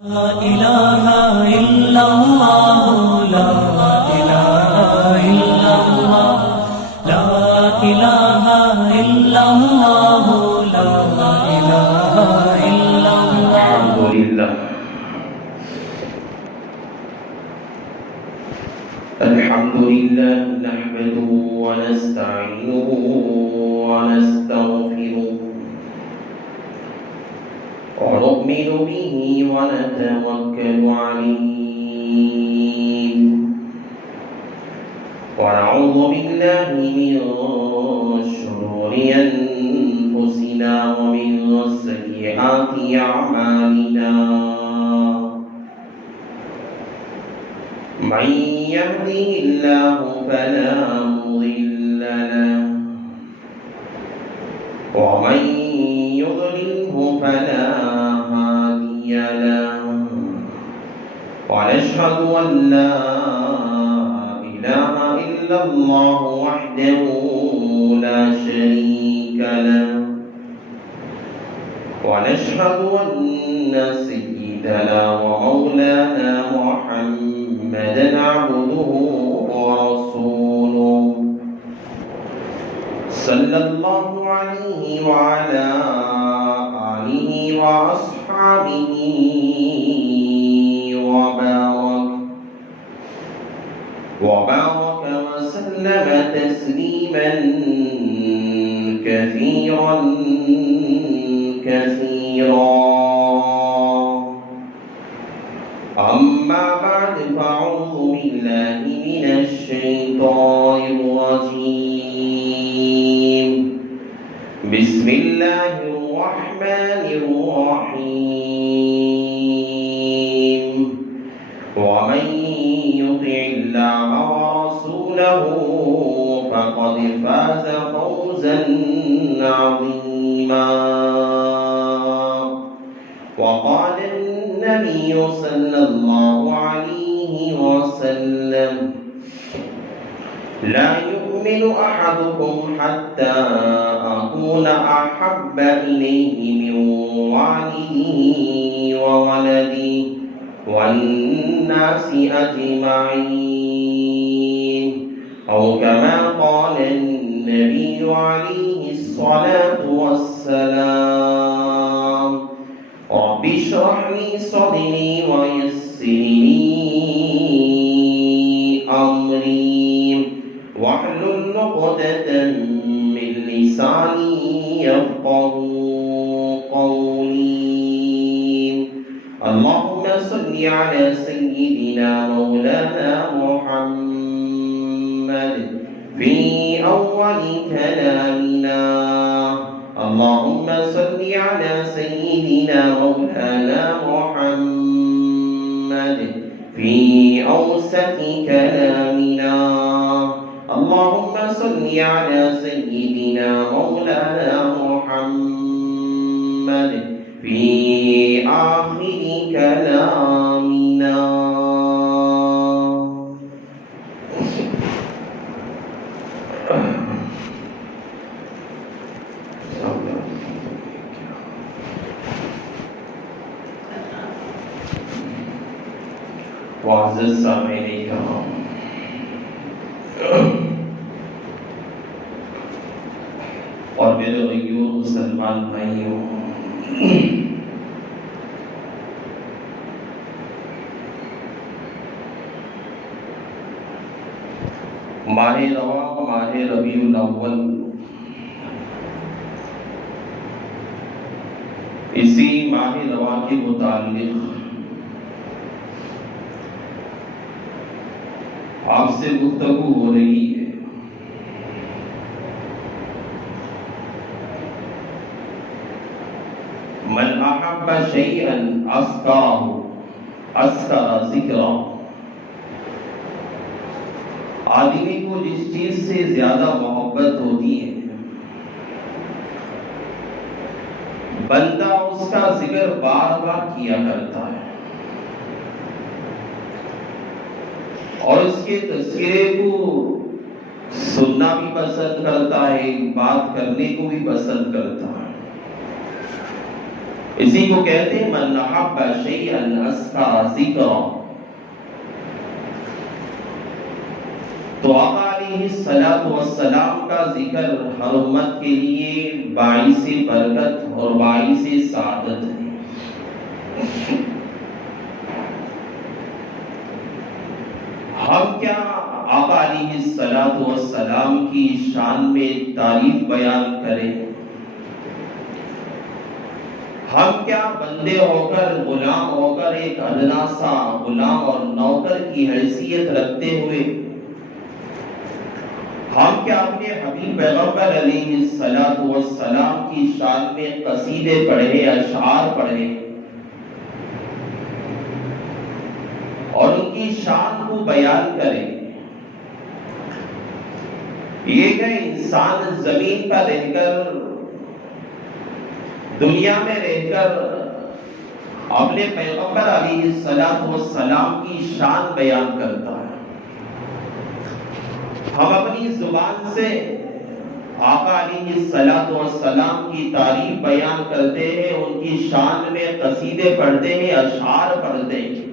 لا إله إلا الله لا إله إلا الله لا إله إلا الله لا إله إلا الله. الحمد لله نحمده ونستعينه ونستغفره ونؤمن به ونتوكل عليه ونعوذ بالله من شرور أنفسنا ومن سيئات أعمالنا. من يهده الله فلا مضل له ومن يضلله فلا هادي له ونشهد أن لا إله إلا الله وحده لا شريك له ونشهد أن سيدنا ومولانا محمدا عبده ورسوله صلى الله عليه وعلى آله وأصحابه وبارك وسلم تسليما كثيرا أما بعد فأعوذ بالله من الشيطان الرجيم. بسم الله الرحمن الرحيم. ومن يطع الله ورسوله فقد فاز فوزا عظيما. وقال النبي صلى الله عليه وسلم: لا يؤمن أحدكم حتى أكون أحب إليه من والده وولده والناس أجمعين، أو كما قال النبي عليه الصلاة والسلام. رب اشرح لي صدري ويسر لي أمري واحلل عقدة من لساني يفقهوا قولي. اللهم صل على سيدنا مولانا محمد في أول كلامنا. اللهم صل على سيدنا مولانا محمد في أوسط كلامنا. اللهم صل على سيدنا مولانا محمد في آخر كلامنا. معزز سامعین کرام، اور میرے غیور مسلمان بھائیوں، ماہ رواں ماہ ربیع الاول، اسی ماہ رواں کے متعلق آپ سے گفتگو ہو رہی ہے۔ من احب شیئا اذکر ذکرہ، آدمی کو جس چیز سے زیادہ محبت ہوتی ہے بندہ اس کا ذکر بار بار کیا کرتا ہے، اور اس کے تذکرے کو سننا بھی پسند کرتا ہے، بات کرنے کو بھی پسند کرتا ہے۔ اسی کو کہتے ہیں من احب شیئا اسکر ذکرہ. تو آقا علیہ الصلوۃ والسلام کا ذکر ہر امت کے لیے باعث برکت اور باعث سعادت ہے. ہم کیا آقا علیہ الصلوۃ والسلام کی شان میں تعریف بیان کریں؟ ہم کیا بندے ہو کر غلام ہو کر ایک ادنا سا غلام اور نوکر کی حیثیت رکھتے ہوئے ہم کیا اپنے حبیب پیغمبر علیہ الصلوۃ والسلام کی شان میں قصیدے پڑھے، اشعار پڑھے اور ان کی شان کو بیان کریں؟ یہ کہ انسان زمین پر رہ کر، دنیا میں رہ کر اپنے پیغمبر علیہ الصلوۃ والسلام کی شان بیان کرتا ہے. ہم اپنی زبان سے آقا علیہ الصلوۃ والسلام کی تعریف بیان کرتے ہیں، ان کی شان میں قصیدے پڑھتے ہیں، اشعار پڑھتے ہیں،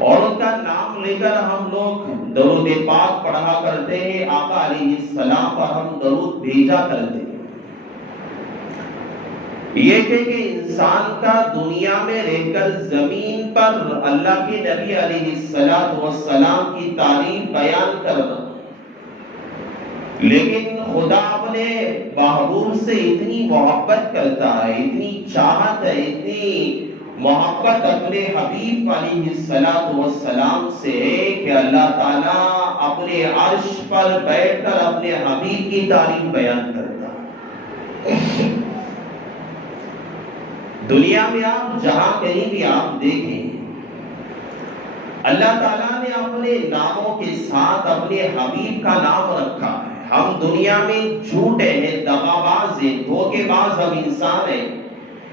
اور ان کا نام لے کر ہم لوگ درود پاک پڑھا کرتے ہیں، آقا علیہ السلام پر ہم درود بھیجا کرتے ہیں. یہ کہ انسان کا دنیا میں رہ کر زمین پر اللہ کے نبی علیہ الصلوۃ والسلام کی تعریف بیان کرنا، لیکن خدا اپنے محبوب سے اتنی محبت کرتا ہے، اتنی چاہت ہے، اتنی محبت اپنے حبیب علیہ الصلوۃ والسلام سے ہے کہ اللہ تعالیٰ اپنے عرش پر بیٹھ کر اپنے حبیب کی تعریف بیان کرتا ہے. دنیا میں آپ جہاں کہیں بھی آپ دیکھیں، اللہ تعالیٰ نے اپنے ناموں کے ساتھ اپنے حبیب کا نام رکھا ہے. ہم دنیا میں جھوٹے ہیں، دغاباز ہیں، دھوکے باز ہم انسان ہیں.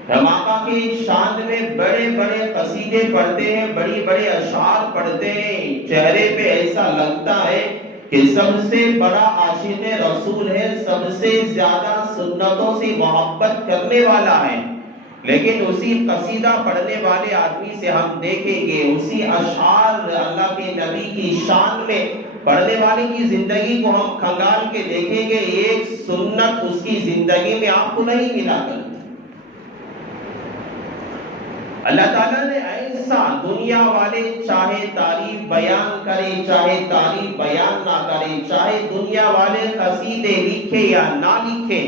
ہم آقا کے شان میں بڑے بڑے قصیدے پڑھتے ہیں، بڑی بڑے اشعار پڑھتے ہیں، چہرے پہ ایسا لگتا ہے کہ سب سے بڑا عاشق رسول ہے، سب سے زیادہ سنتوں سے محبت کرنے والا ہے. لیکن اسی قصیدہ پڑھنے والے آدمی سے ہم دیکھیں گے، اسی اشعار اللہ کے نبی کی شان میں پڑھنے والے کی زندگی کو ہم کھنگال کے دیکھیں گے، ایک سنت اس کی زندگی میں آپ کو نہیں ملا کرتی. اللہ تعالیٰ نے ایسا، دنیا والے چاہے تعریف بیان کرے چاہے تعریف بیان نہ کرے، چاہے دنیا والے قصیدے لکھے یا نہ لکھے،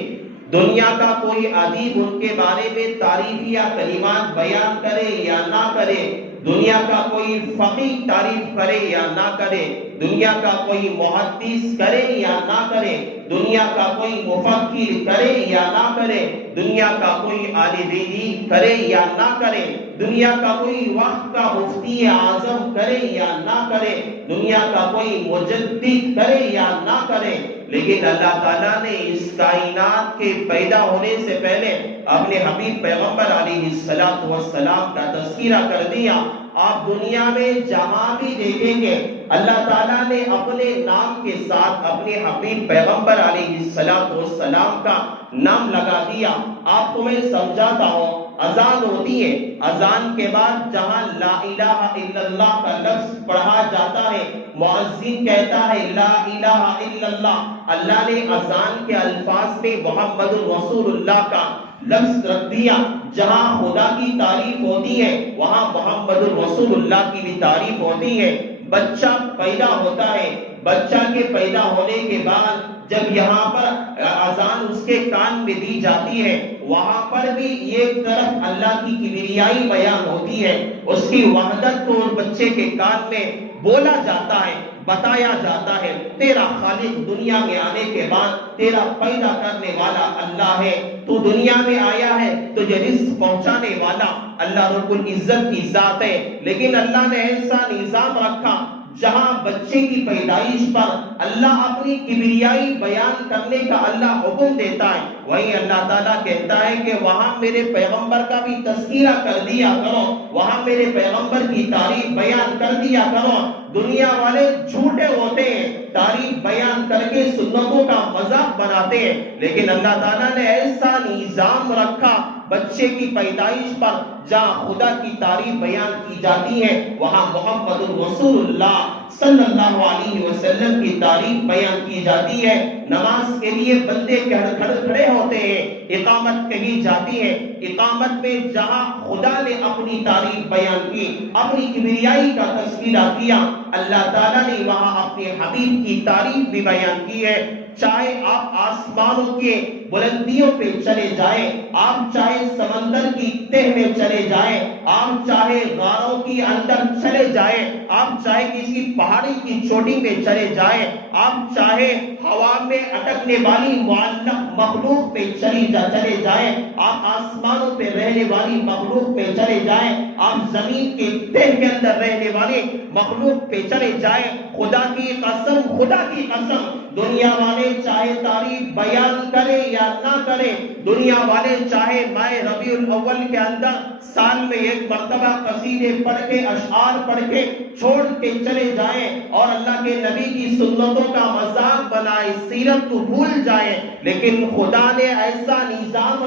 دنیا کا کوئی ادیب ان کے بارے میں تعریفیہ کلمات بیان کرے یا نہ کرے، دنیا کا کوئی فقیہ تعریف کرے یا نہ کرے، دنیا کا کوئی محدث کرے یا نہ کرے، دنیا کا کوئی مفکر کرے یا نہ کرے، دنیا کا کوئی عالم دین کرے یا نہ کرے، دنیا کا کوئی وقت کا مفتی اعظم کرے یا نہ کرے، دنیا کا کوئی مجدد کرے یا نہ کرے، لیکن اللہ تعالیٰ نے اس کائنات کے پیدا ہونے سے پہلے اپنے حبیب پیغمبر علیہ الصلوۃ والسلام کا تذکرہ کر دیا. آپ دنیا میں جہاں بھی دیکھیں گے اللہ تعالیٰ نے اپنے نام کے ساتھ اپنے حبیب پیغمبر علیہ الصلوۃ والسلام کا نام لگا دیا. آپ کو میں سمجھاتا ہوں، اذان ہوتی ہے، اذان کے بعد جہاں لا الہ الا اللہ کا لفظ پڑھا جاتا ہے، مؤذن کہتا ہے لا الہ الا اللہ. اللہ نے اذان کے الفاظ میں محمد رسول اللہ کا لفظ رکھ دیا. جہاں خدا کی تعریف ہوتی ہے وہاں محمد رسول اللہ کی بھی تعریف ہوتی ہے. بچہ پیدا ہوتا ہے، بچہ کے پیدا ہونے کے بعد جب یہاں پر اذان اس کے کان میں دی جاتی ہے، وہاں پر بھی ایک طرف اللہ کی کبریائی بیان ہوتی ہے، اس کی وحدت کو اس بچے کے کان میں بولا جاتا ہے، بتایا جاتا ہے. تیرا خالق دنیا میں آنے کے بعد تیرا پیدا کرنے والا اللہ ہے. تو دنیا میں آیا ہے تجھے رزق پہنچانے والا اللہ رب العزت کی ذات ہے. لیکن اللہ نے ایسا نظام رکھا، جہاں بچے کی پیدائش پر اللہ اپنی کبریائی بیان کرنے کا اللہ حکم دیتا ہے، وہیں اللہ تعالیٰ کہتا ہے کہ وہاں میرے پیغمبر کا بھی تذکرہ کر دیا کرو، وہاں میرے پیغمبر کی تعریف بیان کر دیا کرو۔ دنیا والے جھوٹے ہوتے ہیں، تعریف بیان کر کے سنتوں کا مذاق بناتے ہیں، لیکن اللہ تعالیٰ نے ایسا نظام رکھا بچے کی پیدائش پر، جہاں خدا کی تعریف بیان کی جاتی ہے وہاں محمد رسول اللہ صلی اللہ علیہ وسلم کی تعریف بیان کی جاتی ہے۔ نماز کے لیے بندے کھڑے ہوتے ہیں، اقامت کہی جاتی ہے، اقامت میں جہاں خدا نے اپنی تعریف بیان کی، اپنی کبریائی کا تذکرہ کیا، اللہ تعالیٰ نے وہاں اپنے حبیب کی تعریف بھی بیان کی ہے۔ چاہے آپ آسمانوں کے بلندیوں پہ چلے جائیں، آپ چاہے سمندر کی تہ میں چلے جائیں، آپ چاہے غاروں کی اندر چلے جائیں، آپ چاہے کسی پہاڑی کی چوٹی پہ چلے جائیں، آپ چاہے ہوا میں اٹکنے والی معلق مخلوق پہ چلے جائیں، آپ آسمانوں پہ رہنے والی مخلوق پہ چلے جائیں، آپ زمین کے تہ کے اندر رہنے والے مخلوق پہ چلے جائیں، خدا کی قسم دنیا والے چاہے تعریف بیان کرے یا نہ کرے، دنیا والے چاہے ماہ ربیع الاول کے اندر سال میں ایک مرتبہ قصیدے پڑھ کے اشعار پڑھ کے چھوڑ کے چلے جائیں اور اللہ کے نبی کی سنتوں کا مذاق بنائے، سیرت کو بھول جائیں، لیکن خدا نے ایسا نظام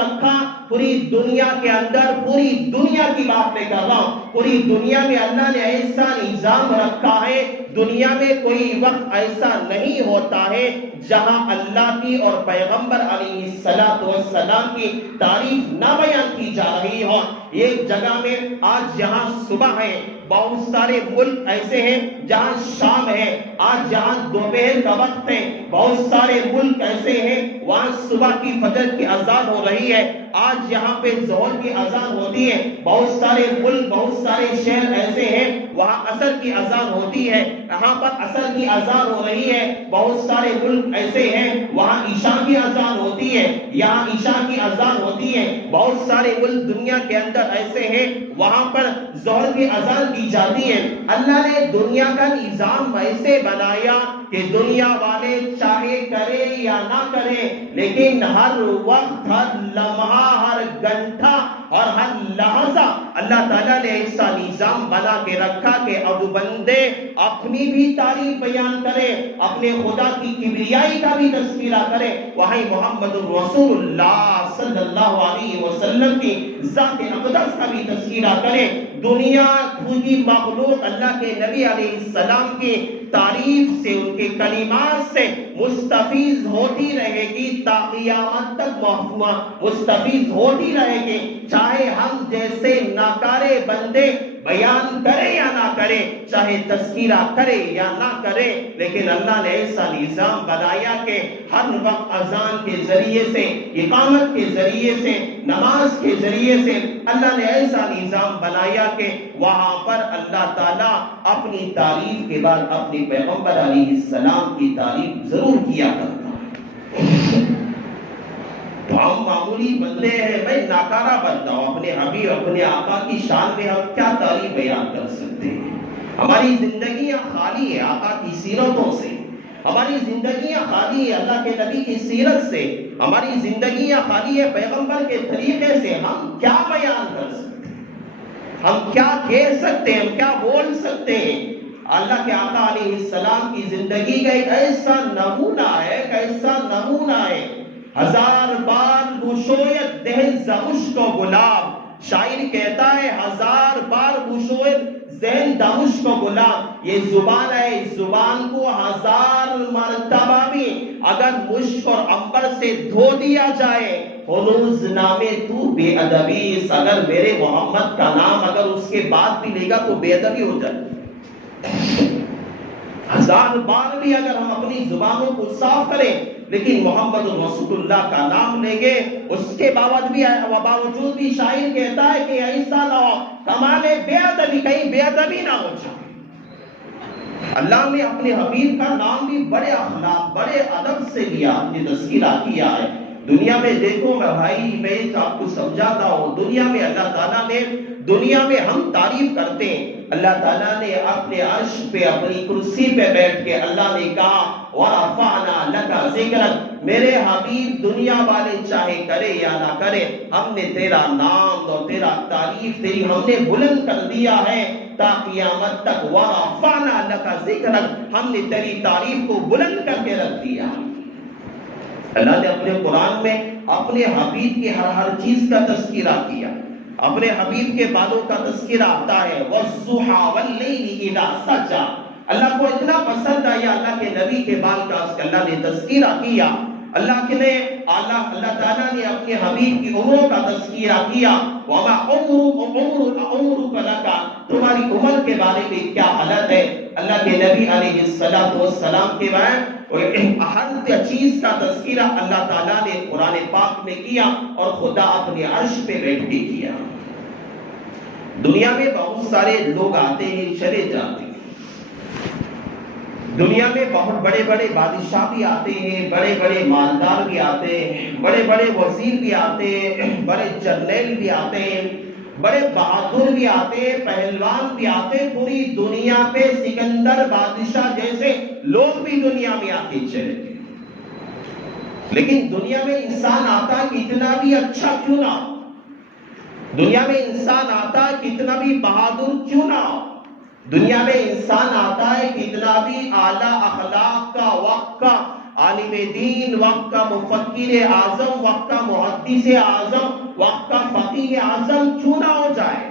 رکھا پوری دنیا کے اندر، پوری دنیا کی بات میں کر رہا ہوں، پوری دنیا میں اللہ نے ایسا نظام رکھا ہے، دنیا میں کوئی وقت ایسا نہیں ہوتا ہے جہاں اللہ کی اور پیغمبر علیہ السلام کی تعریف نہ بیان کی جا رہی ہو۔ ایک جگہ میں آج یہاں صبح ہے، بہت سارے ملک ایسے ہیں جہاں شام ہے، آج جہاں دوپہر کا وقت ہے، بہت سارے ملک ایسے ہیں وہاں صبح کی فجر کی اذان ہو رہی ہے، آج یہاں پہ ظہر کی اذان ہوتی ہے، بہت سارے ملک، بہت سارے شہر ایسے ہیں وہاں عصر کی اذان ہوتی ہے، یہاں پر عصر کی اذان ہو رہی ہے، بہت سارے ملک ایسے ہیں وہاں عشاء کی اذان ہوتی ہے، یہاں عشاء کی اذان ہوتی ہے، بہت سارے ملک دنیا کے اندر ایسے ہیں وہاں پر ظہر کی اذان دی جاتی ہے۔ اللہ نے دنیا کا نظام ایسے بنایا کہ دنیا والے چاہے کرے یا نہ کرے، لیکن ہر وقت، ہر لمحہ، ہر گھنٹہ اور ہر لحظہ اللہ تعالیٰ نے ایسا نظام بنا کے رکھا کہ اب بندے اپنی بھی تعریف بیان کرے، اپنے خدا کی کبریائی کا بھی تذکرہ کرے، وہی محمد رسول اللہ صلی اللہ علیہ وسلم کی ذات اقدس کا بھی تذکرہ کرے۔ دنیا پوری مخلوق اللہ کے نبی علیہ السلام کی تعریف سے، ان کے کلمات سے مستفیض ہوتی رہے گی، تا قیامت تک مستفیض ہوتی رہے گی، چاہے ہم جیسے ناکارے بندے بیان کرے یا نہ کرے، چاہے تذکرہ کرے یا نہ کرے، لیکن اللہ نے ایسا نظام بنایا کہ ہر وقت اذان کے ذریعے سے، اقامت کے ذریعے سے، نماز کے ذریعے سے اللہ نے ایسا نظام بنایا کہ وہاں پر اللہ تعالیٰ اپنی تعریف کے بعد اپنے پیغمبر علیہ السلام کی تعریف ضرور کیا کرتا ہے۔ تو ہم معمولی بندے ہیں، میں ناکارہ بنتا ہوں، اپنے حبیب، اپنے آقا کی شان میں ہم کیا تعریف بیان کر سکتے ہیں؟ ہماری زندگیاں خالی ہے آقا کی سیرتوں سے، ہماری زندگیاں خالی ہے اللہ کے نبی کی سیرت سے، ہماری زندگیاں خالی ہے پیغمبر کے طریقے سے، ہم کیا بیان کر سکتے ہیں؟ ہم کیا کہہ سکتے ہیں؟ ہم کیا بول سکتے ہیں؟ اللہ کے آقا علیہ السلام کی زندگی کا ایک ایسا نمونہ ہے، ہزار بار گشوید دہن ز مشک و گلاب، شاعر کہتا ہے ہزار بار گشوید ذہن دمشق و گلاب، یہ زبان ہے، اس زبان کو ہزار مرتبہ بھی اگر مشک اور عنبر سے دھو دیا جائے، ہنوز نامے تو بے ادبی، اگر میرے محمد کا نام اگر اس کے بعد بھی لے گا تو بے ادبی ہو جائے۔ ہزار بار بھی اگر ہم اپنی زبانوں کو صاف کریں لیکن محمد رسول اللہ کا نام لیں گے، اس کے باوجود بھی شاعر کہتا ہے کہ ایسا نہ ہو کمالے بے ادبی، کہیں بے ادبی نہ ہو جائے۔ اللہ نے اپنے حبیب کا نام بھی بڑے اخلاق، بڑے ادب سے لیا، اپنی تذکرہ کیا ہے۔ دنیا میں دیکھو میں بھائی میں آپ کو سمجھاتا ہوں، دنیا میں اللہ تعالیٰ نے، دنیا میں ہم تعریف کرتے ہیں، اللہ تعالیٰ نے اپنے عرش پہ اپنی کرسی پہ بیٹھ کے اللہ نے کہا وَرَفَعْنَا لَكَ ذِكْرَكَ، میرے حبیب دنیا والے چاہے کرے یا نہ کرے، ہم نے تیرا نام اور تیرا تعریف تیری ہم نے بلند کر دیا ہے تا قیامت تک، وَرَفَعْنَا لَكَ ذِكْرَكَ، ہم نے تیری تعریف کو بلند کر کے رکھ دیا۔ اللہ نے اپنے قرآن میں اپنے حبیب کی ہر چیز کا تذکرہ کیا، اپنے حبیب کے بالوں کا تذکرہ آتا ہے، وَالضُّحَىٰ وَاللَّيْلِ إِذَا سَجَىٰ، اللہ کو اتنا پسند آیا اللہ کے نبی کے بال کا اللہ نے تذکرہ کیا، اللہ تعالیٰ نے اپنے حبیب کی عمروں کا تذکرہ کیا، وَمَا عُمْرُكَ لَكَ، تمہاری عمر کے بارے میں کیا حالت ہے، اللہ کے نبی علیہ السلام کے بارے ہر چیز کا تذکرہ اللہ تعالیٰ نے قرآن پاک میں کیا اور خدا اپنے عرش پہ بیٹھ کے کیا۔ دنیا میں بہت سارے لوگ آتے ہیں چلے جاتے ہیں، دنیا میں بہت بڑے بڑے بادشاہ بھی آتے ہیں، بڑے بڑے مالدار بھی آتے ہیں، بڑے بڑے وزیر بھی آتے ہیں، بڑے جرنیل بھی آتے ہیں، بڑے بہادر بھی آتے ہیں، پہلوان بھی آتے ہیں، پوری دنیا پہ سکندر بادشاہ جیسے لوگ بھی دنیا میں آتے چلے گئے، لیکن دنیا میں انسان آتا کتنا بھی اچھا کیوں نہ ہو، دنیا میں انسان آتا کتنا بھی بہادر کیوں نہ ہو، دنیا میں انسان آتا ہے کتنا بھی اعلیٰ اخلاق کا، وقت کا عالم دین، وقت کا مفکر اعظم، وقت کا محدث اعظم، وقت کا فقیہ اعظم کیوں نہ ہو جائے،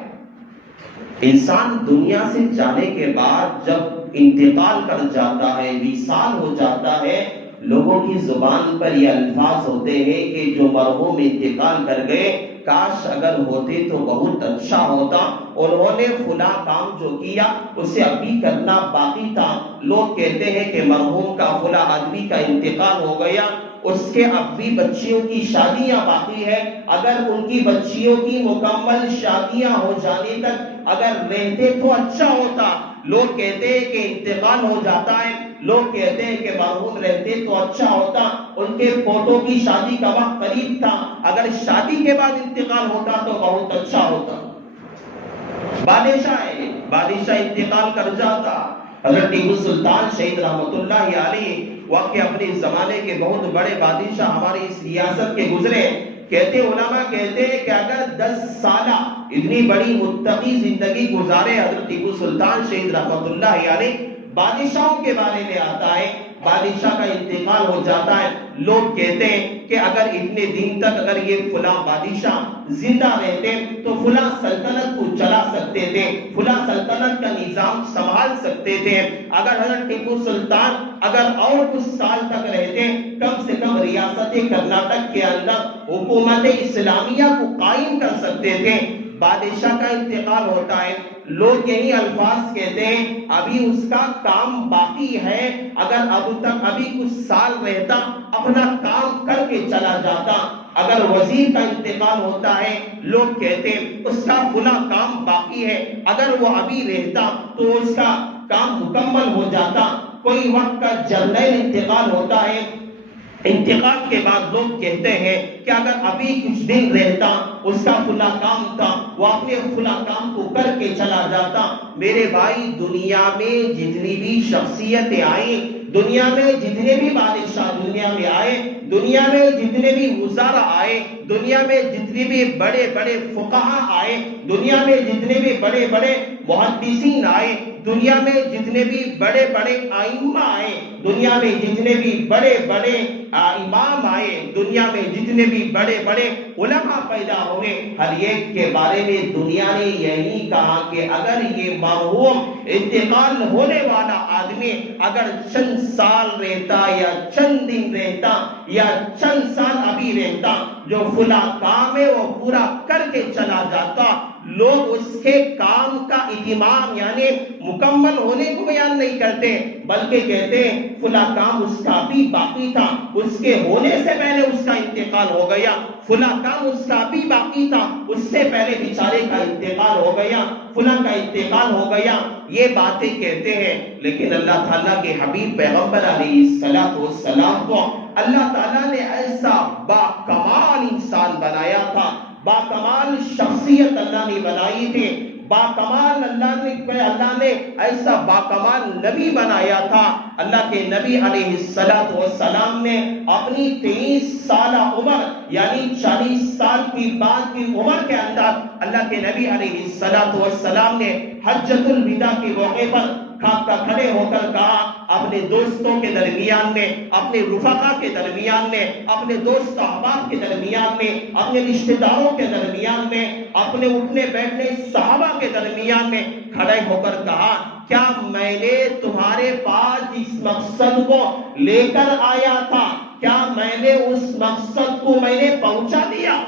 انسان دنیا سے جانے کے بعد جب انتقال کر جاتا ہے، وصال ہو جاتا ہے، لوگوں کی زبان پر یہ الفاظ ہوتے ہیں کہ جو مرحوم انتقال کر گئے کاش اگر ہوتے تو بہت اچھا ہوتا، انہوں نے فلاں کام جو کیا اسے ابھی کرنا باقی تھا، لوگ کہتے ہیں کہ مرحوم کا فلاں آدمی کا انتقال ہو گیا، اس کے اب بھی بچیوں کی شادیاں باقی ہے، اگر ان کی بچیوں کی مکمل شادیاں ہو جانے تک اگر رہتے تو اچھا ہوتا، لوگ کہتے ہیں کہ انتقال ہو جاتا ہے، لوگ کہتے ہیں کہ مرحوم رہتے تو اچھا ہوتا، ان کے پوتوں کی شادی کا وقت قریب تھا، اگر شادی کے بعد انتقال ہوتا تو بہت اچھا ہوتا، بادشاہ انتقال کر جاتا، حضرت ٹیپو سلطان شہید رحمت اللہ علیہ واقع اپنے زمانے کے بہت بڑے بادشاہ ہماری اس ریاست کے گزرے، علماء کہتے ہیں کہ اگر 10 سالہ اتنی بڑی متقی زندگی گزارے حضرت ٹیپو سلطان شہید رحمت اللہ علیہ، بادشاہوں کے بارے میں آتا ہے بادشاہ کا انتقال ہو جاتا ہے، لوگ کہتے ہیں کہ اگر اتنے دن تک اگر یہ فلاں بادشاہ زندہ رہتے تو فلاں سلطنت کو چلا سکتے تھے، فلاں سلطنت کا نظام سنبھال سکتے تھے، اگر حضرت ٹیپو سلطان اگر اور کچھ سال تک رہتے کم سے کم ریاست کرناٹک کے اندر حکومت اسلامیہ کو قائم کر سکتے تھے، بادشاہ کا انتقال ہوتا ہے، لوگ یہی الفاظ کہتے ہیں ابھی اس کا کام باقی ہے، اگر ابھی کچھ سال رہتا اپنا کام کر کے چلا جاتا، اگر وزیر کا انتقال ہوتا ہے لوگ کہتے ہیں اس کا فلاں کام باقی ہے، اگر وہ ابھی رہتا تو اس کا کام مکمل ہو جاتا، کوئی وقت کا جرنیل انتقال ہوتا ہے، انتقال کے بعد لوگ کہتے ہیں کہ اگر ابھی کچھ دن رہتا اس کا فلاں کام تھا وہ اپنے فلاں کام کو کر کے چلا جاتا۔ میرے بھائی دنیا میں جتنی بھی شخصیتیں آئیں، دنیا میں جتنے بھی بادشاہ دنیا میں آئے، دنیا میں جتنے بھی وزراء آئے، دنیا میں جتنے بھی بڑے بڑے فقہاء آئے، دنیا میں جتنے بھی بڑے بڑے محدثین آئے، دنیا میں جتنے بھی بڑے بڑے ائمہ آئے، دنیا میں جتنے بھی بڑے بڑے امام آئے، دنیا میں جتنے بھی بڑے بڑے علماء پیدا ہوئے، ہر ایک کے بارے میں دنیا نے یہی کہا کہ اگر یہ مرحوم انتقال ہونے والا آدمی اگر چند سال رہتا یا چند دن رہتا یا چند سال ابھی رہتا، جو فلاں کام ہے وہ پورا کر کے چلا جاتا، لوگ اس کے کام کا اتمام یعنی مکمل ہونے کو بیان نہیں کرتے بلکہ کہتے ہیں فلاں کام اس کا بھی باقی تھا، اس کے ہونے سے پہلے اس کا انتقال ہو گیا، فلاں کام اس کا بھی باقی تھا، اس سے پہلے بیچارے کا انتقال ہو گیا، فلاں کا انتقال ہو گیا، یہ باتیں کہتے ہیں. لیکن اللہ تعالیٰ کے حبیب پیغمبر علیہ السلام کو اللہ تعالیٰ نے ایسا با کمال انسان بنایا تھا، با کمال شخصیت اللہ نے بنائی تھی، با کمال اللہ نے ایسا با کمال نبی بنایا تھا. اللہ کے نبی علیہ السلام نے اپنی 23 سالہ عمر یعنی 40 سال کی بعد کی عمر کے اندر اللہ کے نبی علیہ السلام نے حجۃ الوداع کے موقع پر کھڑے ہو کر کہا، اپنے دوستوں کے درمیان میں، اپنے رفقا کے درمیان میں، اپنے دوست احباب کے درمیان میں، اپنے رشتہ داروں کے درمیان میں، اپنے اٹھنے بیٹھنے صحابہ کے درمیان میں کھڑے ہو کر کہا، کیا میں نے تمہارے پاس اس مقصد کو لے کر آیا تھا؟ کیا میں نے اس مقصد کو میں نے پہنچا دیا؟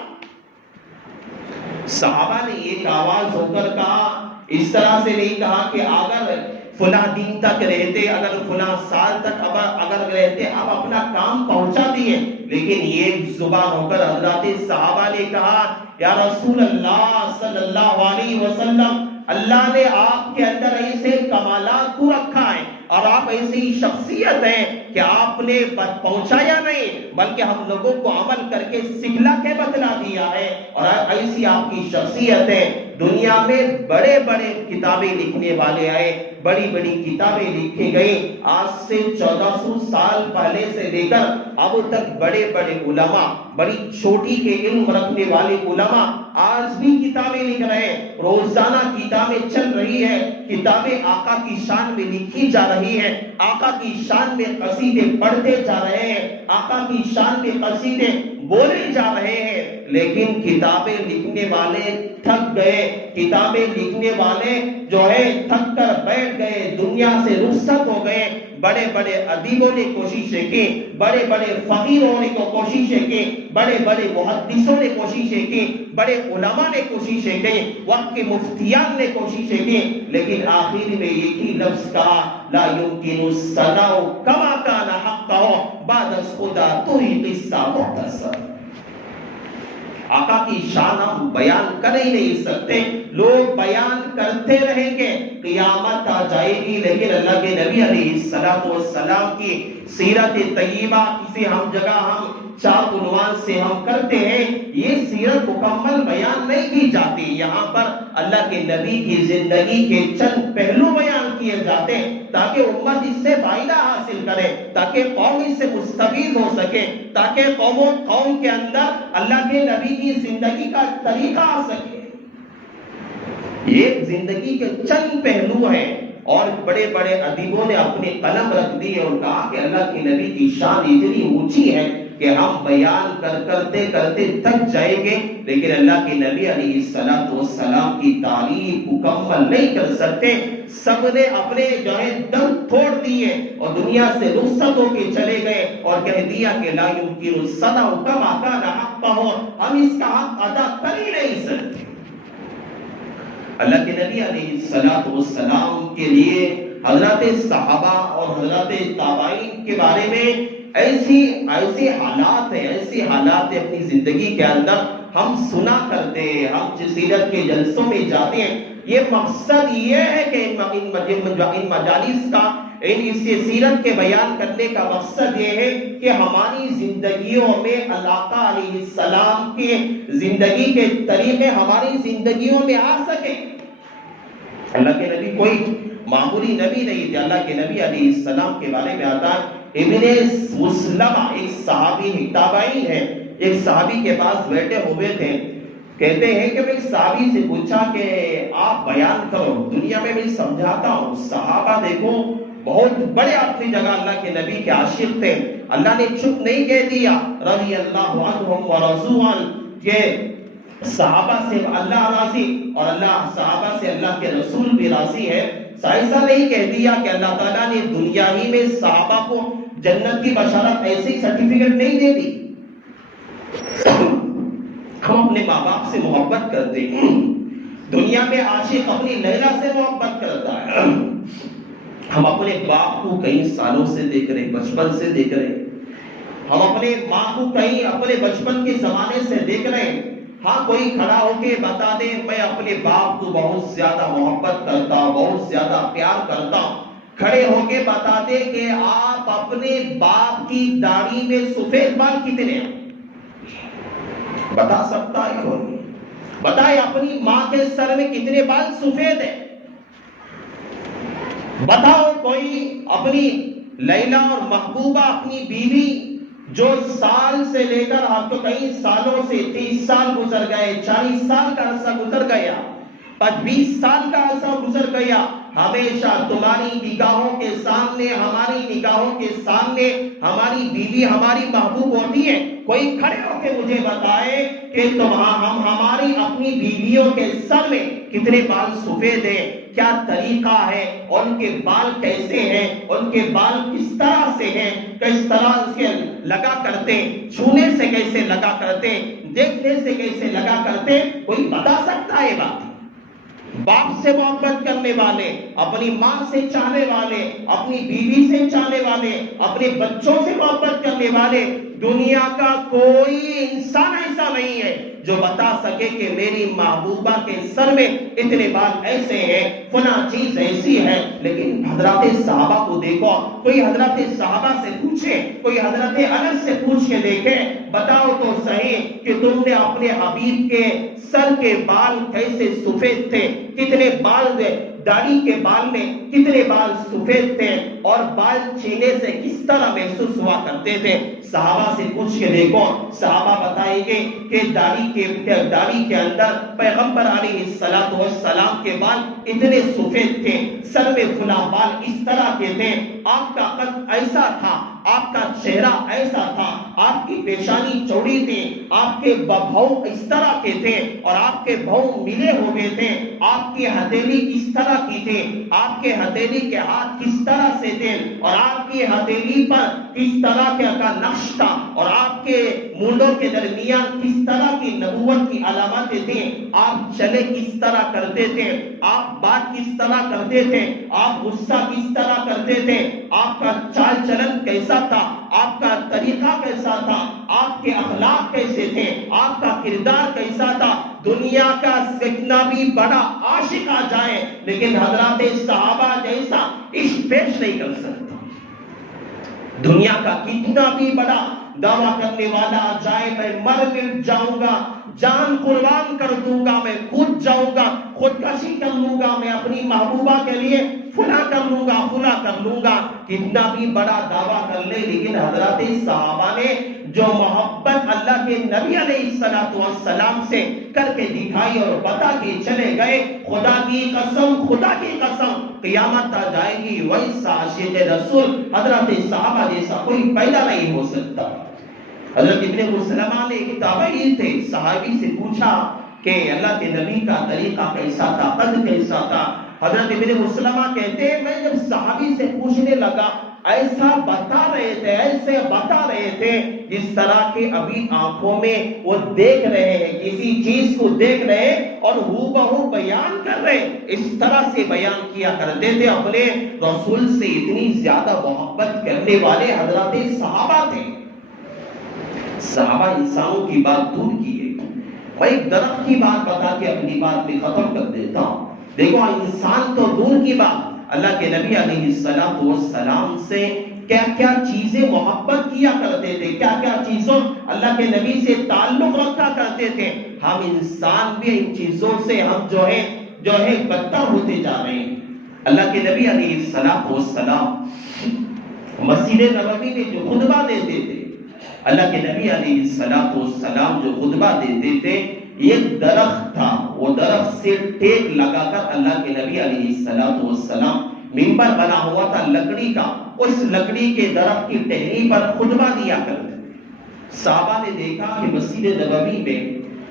صحابہ نے ایک آواز ہو کر کہا، اس طرح سے نہیں کہا کہ اگر فلاں دن تک رہتے، اگر فلاں سال تک اگر رہتے، اب اپنا کام پہنچا دیے. لیکن یہ زبان ہو کر حضرات صحابہ نے کہا، یا رسول اللہ صلی اللہ علیہ وسلم، اللہ نے آپ کے اندر ایسے کمالات کو رکھا ہے اور آپ ایسی شخصیت ہیں کہ آپ نے پہنچایا نہیں بلکہ ہم لوگوں کو عمل کر کے سکھلا کے بتلا دیا ہے. اور ایسی آپ کی شخصیت ہے. دنیا میں بڑے بڑے کتابیں لکھنے والے آئے، بڑی بڑی کتابیں لکھی گئی. آج سے 1400 سال پہلے سے لے کر اب تک بڑے بڑے علماء، بڑی چھوٹی کے علم رکھنے والے علماء آج بھی کتابیں لکھ رہے ہیں. روزانہ کتابیں چل رہی ہے، کتابیں آقا کی شان میں لکھی جا رہی ہے، آقا کی شان میں قصیدے پڑھتے جا رہے ہیں، آقا کی شان میں قصیدے بولے جا رہے ہیں. لیکن کتابیں لکھنے والے تھک گئے، کتابیں لکھنے والے جو ہے تھک کر بیٹھ گئے، دنیا سے رخصت ہو گئے. بڑے بڑے ادیبوں نے کوششیں کی، بڑے بڑے فقیروں نے کوششیں کی، بڑے بڑے محدثوں نے کوششیں کی، بڑے علماء نے کوششیں کی، وقت کے مفتیان نے کوششیں کی، لیکن آخر میں ایک ہی لفظ کہا، لا يمكن الثناء كما كان حقه بعد خدا تو ہی قصہ مختصر. آقا کی شان ہم بیان کر ہی نہیں سکتے، لوگ بیان کرتے رہیں گے، قیامت آ جائے گی لیکن اللہ کے نبی علیہ السلام کی سیرت طیبہ کسی ہم جگہ ہم چار عنوان سے ہم کرتے ہیں، یہ سیرت مکمل بیان نہیں کی جاتی. یہاں پر اللہ کے نبی کی زندگی کے چند پہلو بیان کیے جاتے ہیں تاکہ امت اس سے فائدہ حاصل کرے، تاکہ قوم اس سے مستفید ہو سکے، تاکہ قوم کے اندر اللہ کے نبی کی زندگی کا طریقہ آ سکے. یہ زندگی کے چند پہلو ہیں اور بڑے بڑے ادیبوں نے اپنے قلم رکھ دی اور کہا کہ اللہ کے نبی کی شان اتنی اونچی ہے کہ ہم بیان کرتے کرتے تھک جائیں گے لیکن اللہ کے نبی علیہ السلام کی تعریف مکمل نہیں کر سکتے. سب نے اپنے جو ہے دم توڑ دیے اور دنیا سے رخصت ہو کے چلے گئے اور کہہ دیا کہ لا يمكن الثناء كما كان حقه، ہم اس کا حق ادا کر ہی نہیں سکتے. اللہ کے نبی علیہ السلام کے لیے حضرات صحابہ اور حضرات تابعین کے بارے میں ایسے حالات ہیں اپنی زندگی کے اندر ہم سنا کرتے ہیں. ہم سیرت کے جلسوں میں جاتے ہیں، یہ مقصد یہ ہے کہ ان مجالس کا اس سیرت کے بیان کرنے کا مقصد یہ ہے کہ ہماری زندگیوں میں آقا علیہ السلام کے زندگی کے طریقے ہماری زندگیوں میں آ سکے. اللہ کے نبی کوئی معمولی نبی نہیں تھے. اللہ کے نبی علیہ السلام کے بارے میں آتا ہے ابن مسلمہ ایک صحابی تابعین ہے، ایک صحابی کے پاس بیٹھے ہوئے تھے. کہتے ہیں کہ میں صحابی سے پوچھا کہ آپ بیان کرو، دنیا میں سمجھاتا ہوں. صحابہ دیکھو بہت بڑے اپنی جگہ اللہ کے نبی کے عاشق تھے. اللہ نے چپ نہیں کہہ دیا، رضی اللہ عنہم ورضوا عنہ، کہ صحابہ سے اللہ راضی اور اللہ صحابہ سے اللہ کے رسول بھی راضی ہے. ایسا نہیں کہہ دیا کہ اللہ تعالیٰ نے دنیا ہی میں صحابہ کو جنت کی بشارت ایسے ہی سرٹیفکیٹ نہیں دے دی. ہم اپنے ماں باپ سے محبت کرتے ہیں، دنیا میں عاشق اپنی لیلا سے محبت کرتا ہے. ہم اپنے باپ کو کئی سالوں سے دیکھ رہے، بچپن سے دیکھ رہے، ہم اپنے ماں کو کئی اپنے بچپن کے زمانے سے دیکھ رہے ہیں. ہاں کوئی کھڑا ہو کے بتا دے میں اپنے باپ کو بہت زیادہ محبت کرتا ہوں، بہت زیادہ پیار کرتا ہوں، کھڑے ہو کے بتا دے کہ آپ اپنے باپ کی داڑھی میں سفید بال کتنے ہیں؟ بتا سکتا ہے کوئی؟ بتائے اپنی ماں کے سر میں کتنے بال سفید ہیں؟ بتاؤ کوئی اپنی لیلا اور محبوبہ اپنی بیوی جو سال سے لے کر آپ تو کئی سالوں سے 30 سال گزر گئے، 40 سال کا عرصہ گزر گیا، 20 سال کا عرصہ گزر گیا، ہمیشہ تمہاری نگاہوں کے سامنے، ہماری نگاہوں کے سامنے ہماری بیوی ہماری محبوب ہوتی ہے، کوئی کھڑے ہو کے مجھے بتائے کہ ہم ہماری اپنی بیویوں کے سر میں کتنے بال سفید ہیں، کیا طریقہ ہے، ان کے بال کیسے ہیں، ان کے بال کس طرح سے ہیں، کس طرح سے لگا کرتے، چھونے سے کیسے لگا کرتے، دیکھنے سے کیسے لگا کرتے، کوئی بتا سکتا ہے بات؟ باپ سے محبت کرنے والے، اپنی ماں سے چاہنے والے، اپنی بیوی سے چاہنے والے، اپنے بچوں سے محبت کرنے والے، دنیا کا کوئی انسان ایسا نہیں ہے جو بتا سکے کہ میری محبوبہ کے سر میں اتنے بال ایسے ہیں، فلاں چیز ایسی ہے۔ لیکن حضرات صحابہ کو دیکھو، کوئی حضرات صحابہ سے پوچھے، کوئی حضرت انس سے پوچھ کے دیکھے، بتاؤ تو صحیح کہ تم نے اپنے حبیب کے سر کے بال کیسے سفید تھے، کتنے بال داڑھی کے بال میں کتنے بال سفید تھے، اور بال چھینے سے کس طرح محسوس ہوا کرتے تھے؟ صحابہ سے پوچھ کے دیکھو، صحابہ بتائیں گے کہ داڑھی کے اندر پیغمبر علیہ السلام کے بال اتنے سفید تھے، سر میں فلاں بال اس طرح کے تھے، آپ کا قد ایسا تھا، آپ کا چہرہ ایسا تھا، آپ کی پیشانی چوڑی تھی، آپ کے بھو اس طرح کے تھے، اور آپ کے بھو ملے ہوئے تھے، آپ کی ہتھیلی کس طرح کی تھی، آپ کے ہتھیلی کے ہاتھ کس طرح سے تھے، اور آپ کی ہتھیلی پر کس طرح کا نقش تھا، اور آپ کے مونڈوں کے درمیان کس طرح کی نبوت کی علامتیں تھیں، آپ چلے کس طرح کرتے تھے، آپ بات کس طرح کرتے تھے، آپ غصہ کس طرح کرتے تھے، آپ کا چال چلن کیسا تھا، آپ کا طریقہ کیسا تھا، آپ کے اخلاق کیسے تھے، آپ کا کردار کیسا تھا، دنیا کا کتنا بھی بڑا عاشق آ جائے لیکن حضرات صحابہ جیسا عشق پیش نہیں کر سکتا۔ دنیا کا کتنا بھی بڑا دعویٰ کرنے والا آ جائے، میں مر مل جاؤں گا، جان قربان کر دوں گا، میں کود جاؤں گا، خودکشی کر لوں گا، میں اپنی محبوبہ کے لیے فلاں کر لوں گا، فلاں کر لوں گا، کتنا بھی بڑا دعویٰ کر لے، لیکن حضرات صحابہ نے جو محبت اللہ کے نبی علیہ السلام سے کر کے دکھائی اور بتا کے چلے گئے، خدا کی قسم قیامت آ جائے گی ویسا عاشق رسول حضرات صحابہ جیسا کوئی پیدا نہیں ہو سکتا۔ حضرت ابن مسلمہ نے ایک تابعی تھے، صحابی سے پوچھا کہ اللہ کے نبی کا طریقہ کیسا تھا، قد کیسا تھا؟ حضرت ابن مسلمہ کہتے ہیں میں جب صحابی سے پوچھنے لگا ایسا بتا رہے تھے جس طرح کے ابھی آنکھوں میں وہ دیکھ رہے ہیں، کسی چیز کو دیکھ رہے اور ہو بہو بیان کر رہے، اس طرح سے بیان کیا کرتے تھے، اپنے رسول سے اتنی زیادہ محبت کرنے والے حضرات صحابہ تھے۔ صحابہ انسانوں کی بات دور کی ہے، میں ایک درخت کی بات بتا کے اپنی بات میں ختم کر دیتا ہوں۔ دیکھو انسان تو دور کی بات، اللہ کے نبی علیہ السلام سے کیا کیا چیزیں محبت کیا کرتے تھے، کیا کیا چیزوں اللہ کے نبی سے تعلق رکھا کرتے تھے، ہم انسان بھی ان چیزوں سے ہم جو ہے بدتر ہوتے جا رہے ہیں۔ اللہ کے نبی علیہ السلام مسجد نبوی میں جو خطبہ دیتے تھے، اللہ کے نبی علیہ السلام جو خطبہ دیتے تھے، ایک درخت تھا، وہ درخت سے ٹیک لگا کر اللہ کے نبی علیہ السلام منبر بنا ہوا تھا لکڑی کا، اس لکڑی کے درخت کی ٹہنی پر خطبہ دیا کرتے۔ صحابہ نے دیکھا کہ مسجد نبوی میں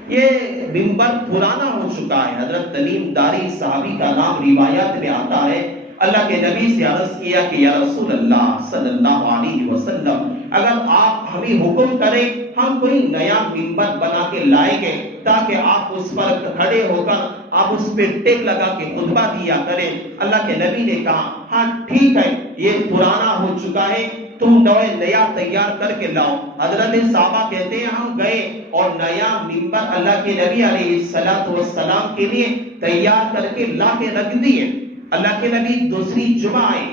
یہ منبر پرانا ہو چکا ہے۔ حضرت تمیم داری صحابی کا نام روایات میں آتا ہے، اللہ کے نبی سے عرض کیا کہ یا رسول اللہ صلی اللہ علیہ وسلم، اگر آپ ہمیں حکم کریں ہم کوئی نیا منبر بنا کے لائیں گے تاکہ آپ اس پر کھڑے ہو کر آپ اس پہ ٹیک لگا کے خطبہ دیا کریں۔ اللہ کے نبی نے کہا ہاں ٹھیک ہے، یہ پرانا ہو چکا ہے، تم نیا تیار کر کے لاؤ۔ حضرت صحابہ کہتے ہیں ہم گئے اور نیا منبر اللہ کے نبی علیہ السلام کے لیے تیار کر کے لا کے رکھ دیے۔ اللہ کے نبی دوسری جمعہ آئے،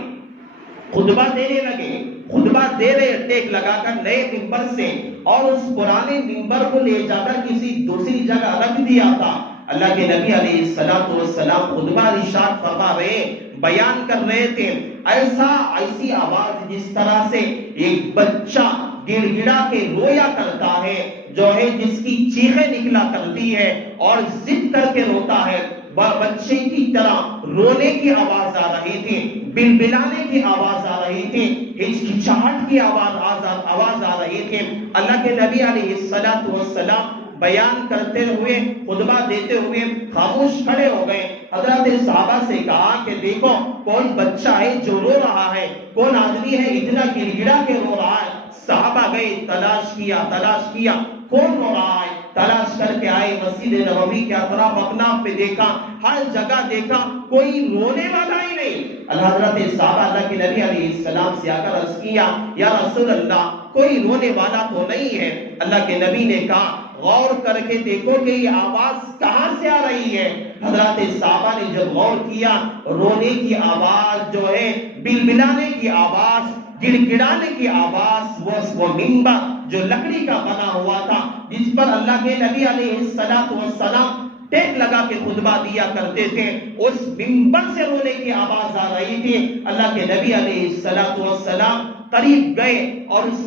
خطبہ دینے لگے، خطبہ دے رہے ٹیک لگا کر نئے منبر سے، اور اس پرانے منبر کو لے جا کر کسی دوسری جگہ رکھ دیا تھا۔ اللہ کے نبی علیہ السلام خطبہ ارشاد فرما رہے، بیان کر رہے تھے، ایسی آواز جس طرح سے ایک بچہ گڑ گڑا کے رویا کرتا ہے، جو ہے جس کی چیخیں نکلا کرتی ہے اور ضد کر کے روتا ہے، بچے کی طرح رونے کی آواز آ رہی تھی، بلبلانے کی آواز آ رہی تھی، ہچکچاہٹ کی آواز آ رہی تھی۔ اللہ کے نبی علیہ السلام بیان کرتے ہوئے، خطبہ دیتے ہوئے خاموش کھڑے ہو گئے۔ حضرت صحابہ سے کہا کہ دیکھو کون بچہ ہے جو رو رہا ہے، کون آدمی ہے اتنا گڑ گڑا کے رو رہا ہے۔ صحابہ گئے، تلاش کیا کون رو رہا ہے، تلاش کر کے آئے، مسجد نبوی کے اطراف اکناف پہ دیکھا، ہر جگہ دیکھا، کوئی رونے والا ہی نہیں۔ حضرت صحابہ اللہ کے نبی علیہ السلام سے آ کر عرض کیا، یا رسول اللہ کوئی رونے والا تو نہیں ہے۔ اللہ کے نبی نے کہا غور کر کے دیکھو کہ یہ آواز کہاں سے آ رہی ہے۔ حضرت صحابہ نے جب غور کیا، رونے کی آواز جو ہے، بلبلانے کی آواز، گڑ گڑانے کی آواز، وہ منبر جو لکڑی کا بنا ہوا تھا، جس پر اللہ کے نبی علیہ السلام ٹیک لگا کے خطبہ دیا کرتے تھے، اس منبر سے رونے کی آواز آ رہی تھی۔ اللہ کے نبی علیہ السلام قریب گئے اور اس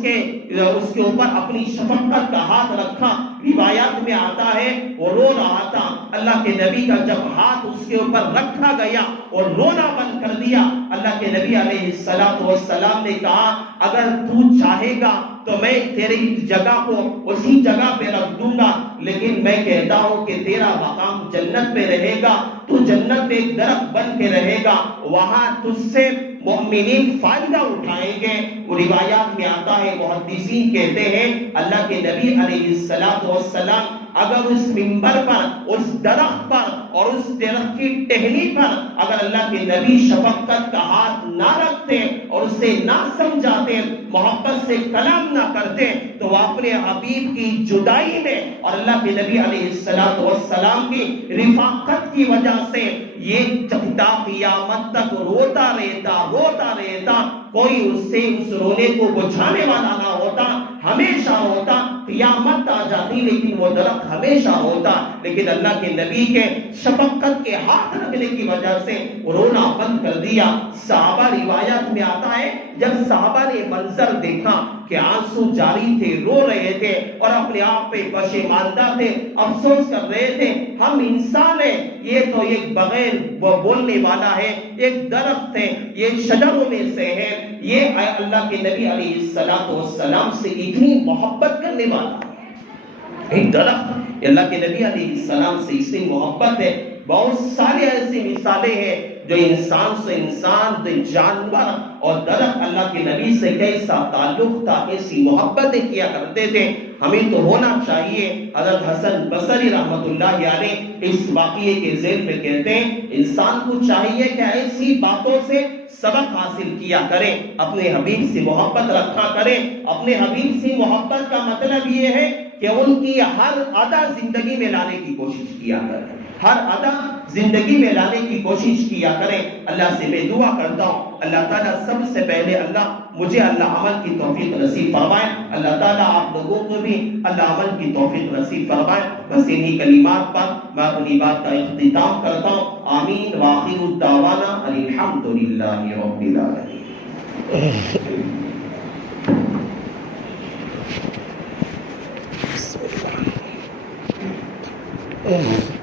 کے اوپر اپنی شفقت کا ہاتھ رکھا۔ روایات میں آتا ہے وہ رو رہا تھا، اللہ کے نبی کا جب ہاتھ اس کے اوپر رکھا گیا اور رونا بند کر دیا، اللہ کے نبی علیہ السلام نے کہا اگر تو چاہے گا تو میں تیری جگہ کو اسی جگہ پہ رکھ دوں گا، لیکن میں کہتا ہوں کہ تیرا مقام جنت پہ رہے گا، تو جنت میں ایک درخت بن کے رہے گا، وہاں تجھ سے مومنین فائدہ اٹھائیں گے۔ روایات میں آتا ہے، محدثین کہتے ہیں اللہ کے نبی علیہ السلام اگر اس منبر پر، اس درخت پر اور اس درخت کی ٹہنی پر اگر اللہ کے نبی شفقت کا ہاتھ نہ رکھتے اور اسے نہ سمجھاتے، محبت سے کلام نہ کرتے، تو وہ اپنے حبیب کی جدائی میں اور اللہ کے نبی علیہ السلام کی رفاقت کی وجہ سے یہ تا قیامت تک روتا رہتا، کوئی اس سے اس رونے کو بجھانے والا نہ ہوتا، ہمیشہ ہوتا، قیامت آ جاتی لیکن وہ درخت ہمیشہ ہوتا، لیکن اللہ کے نبی کے شفقت کے ہاتھ رکھنے کی وجہ سے رونا بند کر دیا۔ صحابہ روایات میں آتا ہے جب صحابہ نے منظر دیکھا کہ آنسو جاری تھے، رو رہے تھے اور اپنے آپ پہ پشیماندہ تھے، افسوس کر رہے تھے، ہم انسان ہیں، یہ تو ایک بغیر وہ بولنے والا ہے، ایک درخت ہے، یہ شجروں میں سے ہے، یہ اللہ کے نبی علیہ السلام سے اتنی محبت کرنے والا ایک درخت، اللہ کے نبی علیہ السلام سے اس سے محبت ہے۔ بہت سارے ایسی مثالیں ہیں جو انسان سے انسان، جانور اور درخت اللہ کے نبی سے کیسا تعلق تھا، کیسی محبتیں کیا کرتے تھے۔ ہمیں تو ہونا چاہیے۔ حضرت حسن بصری رحمت اللہ علیہ اس واقعے کے ذیل میں کہتے ہیں انسان کو چاہیے کہ ایسی باتوں سے سبق حاصل کیا کرے، اپنے حبیب سے محبت رکھا کرے۔ اپنے حبیب سے محبت کا مطلب یہ ہے کہ ان کی ہر ادا زندگی میں لانے کی کوشش کیا کرے، ہر ادا زندگی میں لانے کی کوشش کیا کریں۔ اللہ سے میں دعا کرتا ہوں اللہ تعالیٰ سب سے پہلے مجھے عمل کی توفیق نصیب فرمائے، اللہ تعالیٰ آپ لوگوں کو بھی اللہ عمل کی توفیق نصیب فرمائے۔ بس انہی کلمات پر میں اپنی بات کا اختتام کرتا ہوں۔ آمین وآخر الدعوانا الحمدللہ رب العالمین۔ بسم اللہ۔